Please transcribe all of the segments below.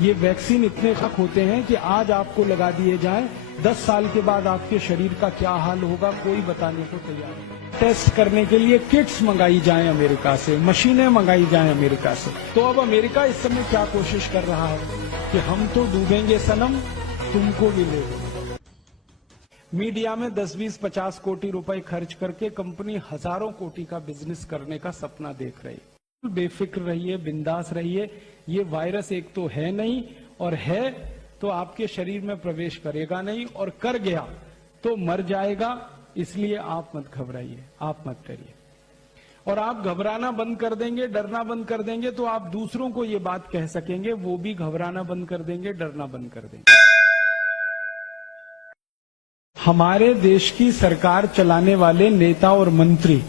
ये वैक्सीन इतने खक होते हैं कि आज आपको लगा दिए जाएं, 10 साल के बाद आपके शरीर का क्या हाल होगा कोई बताने को तैयार नहीं। टेस्ट करने के लिए किट्स मंगाई जाएं अमेरिका से, मशीनें मंगाई जाएं अमेरिका से। तो अब अमेरिका इस समय क्या कोशिश कर रहा है कि हम तो डूबेंगे सनम, तुमको भी ले लो। मीडिया में 10, 20, 50 कोटि रुपए खर्च करके कंपनी हजारों कोटि का बिजनेस करने का सपना देख रही है। बेफिक्र रहिए, बिंदास रहिए। ये वायरस एक तो है नहीं, और है तो आपके शरीर में प्रवेश करेगा नहीं, और कर गया तो मर जाएगा। इसलिए आप मत घबराइए, आप मत डरिए। और आप घबराना बंद कर देंगे, डरना बंद कर देंगे, तो आप दूसरों को ये बात कह सकेंगे, वो भी घबराना बंद कर देंगे, डरना बंद कर देंगे। हमारे देश की सरकार चलाने वाले नेता और मंत्री,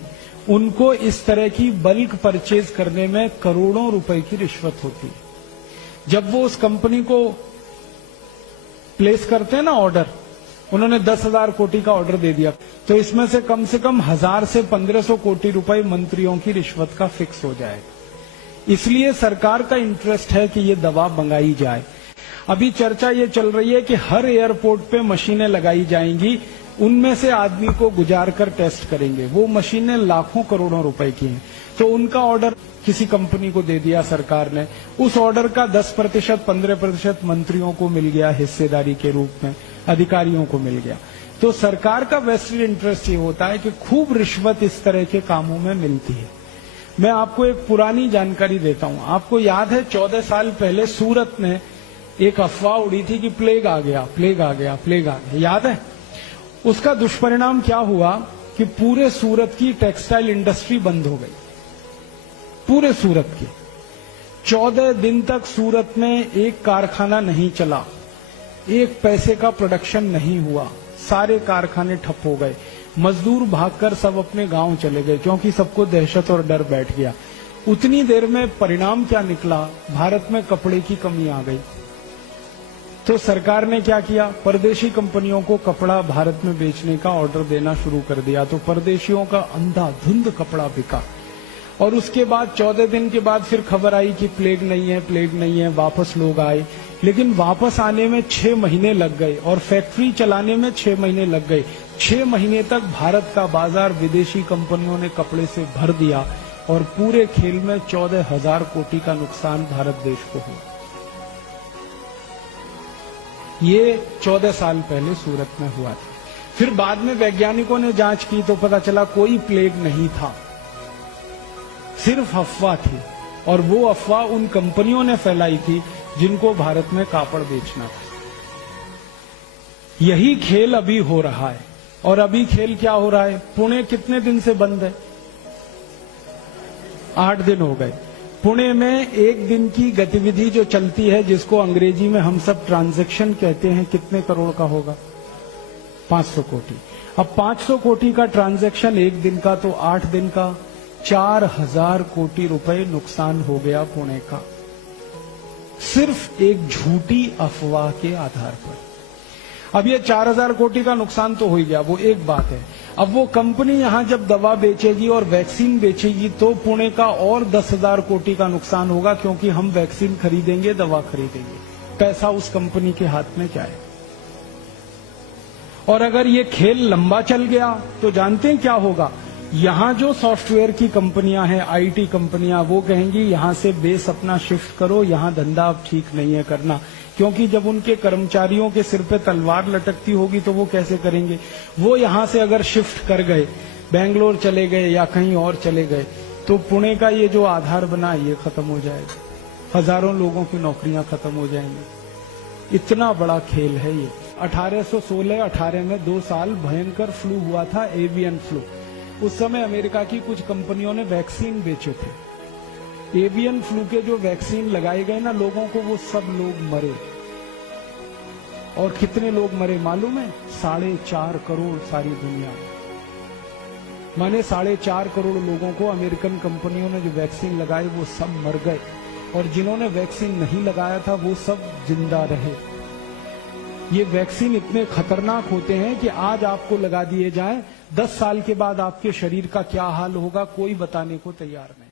उनको इस तरह की बल्क परचेज करने में करोड़ों रुपए की रिश्वत होती है। जब वो उस कंपनी को प्लेस करते हैं ना ऑर्डर, उन्होंने 10,000 कोटि का ऑर्डर दे दिया, तो इसमें से कम 1000 से 1500 कोटि रुपए मंत्रियों की रिश्वत का फिक्स हो जाएगा। इसलिए सरकार का इंटरेस्ट है कि ये दवा मंगाई जाए। अभी चर्चा ये चल रही है कि हर एयरपोर्ट पे मशीनें लगाई जाएंगी, उनमें से आदमी को गुजार कर टेस्ट करेंगे। वो मशीनें लाखों करोड़ों रुपए की हैं, तो उनका ऑर्डर किसी कंपनी को दे दिया सरकार ने। उस ऑर्डर का 10%, 15% मंत्रियों को मिल गया हिस्सेदारी के रूप में, अधिकारियों को मिल गया। तो सरकार का वेस्टेड इंटरेस्ट ये होता है कि खूब रिश्वत इस तरह के कामों में मिलती है। मैं आपको एक पुरानी जानकारी देता हूं। आपको याद है 14 साल पहले सूरत में एक अफवाह उड़ी थी कि प्लेग आ गया, प्लेग आ गया, प्लेग आ गया, याद है? उसका दुष्परिणाम क्या हुआ कि पूरे सूरत की टेक्सटाइल इंडस्ट्री बंद हो गई, पूरे सूरत की। 14 दिन तक सूरत में एक कारखाना नहीं चला, एक पैसे का प्रोडक्शन नहीं हुआ, सारे कारखाने ठप हो गए। मजदूर भागकर सब अपने गांव चले गए, क्योंकि सबको दहशत और डर बैठ गया। उतनी देर में परिणाम क्या निकला? भारत में कपड़े की कमी आ गई। तो सरकार ने क्या किया? परदेशी कंपनियों को कपड़ा भारत में बेचने का ऑर्डर देना शुरू कर दिया। तो परदेशियों का अंधाधुंध कपड़ा बिका। और उसके बाद 14 दिन के बाद फिर खबर आई कि प्लेग नहीं है, प्लेग नहीं है। वापस लोग आए, लेकिन वापस आने में 6 महीने लग गए और फैक्ट्री चलाने में 6 महीने लग गए। 6 महीने तक भारत का बाजार विदेशी कंपनियों ने कपड़े से भर दिया और पूरे खेल में 14,000 कोटि का नुकसान भारत देश को हुआ। ये 14 साल पहले सूरत में हुआ था। फिर बाद में वैज्ञानिकों ने जांच की तो पता चला कोई प्लेग नहीं था, सिर्फ अफवाह थी। और वो अफवाह उन कंपनियों ने फैलाई थी जिनको भारत में कापड़ बेचना था। यही खेल अभी हो रहा है। और अभी खेल क्या हो रहा है? पुणे कितने दिन से बंद है? 8 दिन हो गए। पुणे में एक दिन की गतिविधि जो चलती है, जिसको अंग्रेजी में हम सब ट्रांजैक्शन कहते हैं, कितने करोड़ का होगा? 500 कोटि। अब 500 कोटि का ट्रांजैक्शन एक दिन का, तो 8 दिन का 4,000 कोटि रुपए नुकसान हो गया पुणे का, सिर्फ एक झूठी अफवाह के आधार पर। अब ये 4,000 कोटि का नुकसान तो हो ही गया, वो एक बात है। अब वो कंपनी यहां जब दवा बेचेगी और वैक्सीन बेचेगी तो पुणे का और 10,000 कोटि का नुकसान होगा, क्योंकि हम वैक्सीन खरीदेंगे, दवा खरीदेंगे। पैसा उस कंपनी के हाथ में क्या है? और अगर ये खेल लंबा चल गया तो जानते हैं क्या होगा? यहां जो सॉफ्टवेयर की कंपनियां हैं, आईटी कंपनियां, वो कहेंगी यहां से बेस अपना शिफ्ट करो, यहां धंधा अब ठीक नहीं है करना। क्योंकि जब उनके कर्मचारियों के सिर पे तलवार लटकती होगी तो वो कैसे करेंगे? वो यहां से अगर शिफ्ट कर गए, बेंगलोर चले गए या कहीं और चले गए, तो पुणे का ये जो आधार बना ये खत्म हो जाएगा। हजारों लोगों की नौकरियां खत्म हो जाएंगी। इतना बड़ा खेल है ये। 1816-18 में 2 साल भयंकर फ्लू हुआ था, एवियन फ्लू। उस समय अमेरिका की कुछ कंपनियों ने वैक्सीन बेचे थे। एवियन फ्लू के जो वैक्सीन लगाए गए ना लोगों को, वो सब लोग मरे। और कितने लोग मरे मालूम है? 4.5 करोड़ सारी दुनिया में। माने 4.5 करोड़ लोगों को अमेरिकन कंपनियों ने जो वैक्सीन लगाए वो सब मर गए, और जिन्होंने वैक्सीन नहीं लगाया था वो सब जिंदा रहे। ये वैक्सीन इतने खतरनाक होते हैं कि आज आपको लगा दिए जाएं, 10 साल के बाद आपके शरीर का क्या हाल होगा कोई बताने को तैयार नहीं।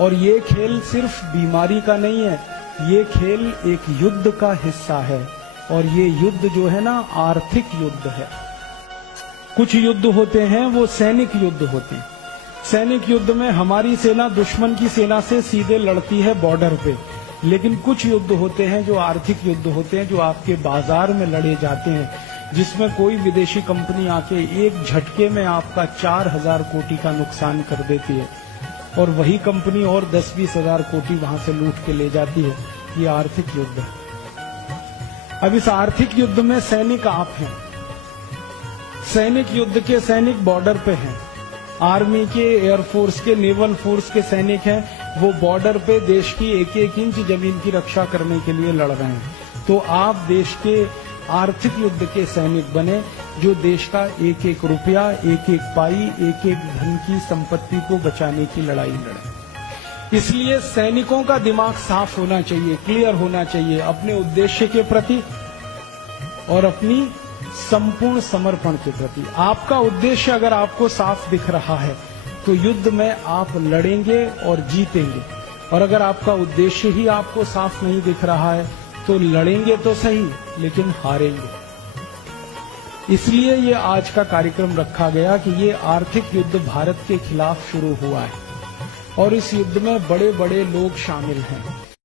और ये खेल सिर्फ बीमारी का नहीं है, ये खेल एक युद्ध का हिस्सा है। और ये युद्ध जो है ना, आर्थिक युद्ध है। कुछ युद्ध होते हैं वो सैनिक युद्ध होते हैं। सैनिक युद्ध में हमारी सेना दुश्मन की सेना से सीधे लड़ती है बॉर्डर पे, लेकिन कुछ युद्ध होते हैं जो आर्थिक युद्ध होते हैं, जो आपके बाजार में लड़े जाते हैं, जिसमें कोई विदेशी कंपनी आके एक झटके में आपका 4,000 कोटि का नुकसान कर देती है और वही कंपनी और 10-20 हजार कोटि वहां से लूट के ले जाती है। ये आर्थिक युद्ध है। अब इस आर्थिक युद्ध में सैनिक आप हैं। सैनिक युद्ध के सैनिक बॉर्डर पे हैं। आर्मी के, एयरफोर्स के, नेवल फोर्स के सैनिक हैं। वो बॉर्डर पे देश की एक एक इंच जमीन की रक्षा करने के लिए लड़ रहे हैं। तो आप देश के आर्थिक युद्ध के सैनिक बने, जो देश का एक एक रुपया, एक एक पाई, एक एक धन की संपत्ति को बचाने की लड़ाई लड़े। इसलिए सैनिकों का दिमाग साफ होना चाहिए, क्लियर होना चाहिए अपने उद्देश्य के प्रति और अपनी संपूर्ण समर्पण के प्रति। आपका उद्देश्य अगर आपको साफ दिख रहा है तो युद्ध में आप लड़ेंगे और जीतेंगे, और अगर आपका उद्देश्य ही आपको साफ नहीं दिख रहा है तो लड़ेंगे तो सही लेकिन हारेंगे। इसलिए ये आज का कार्यक्रम रखा गया कि ये आर्थिक युद्ध भारत के खिलाफ शुरू हुआ है और इस युद्ध में बड़े बड़े लोग शामिल हैं।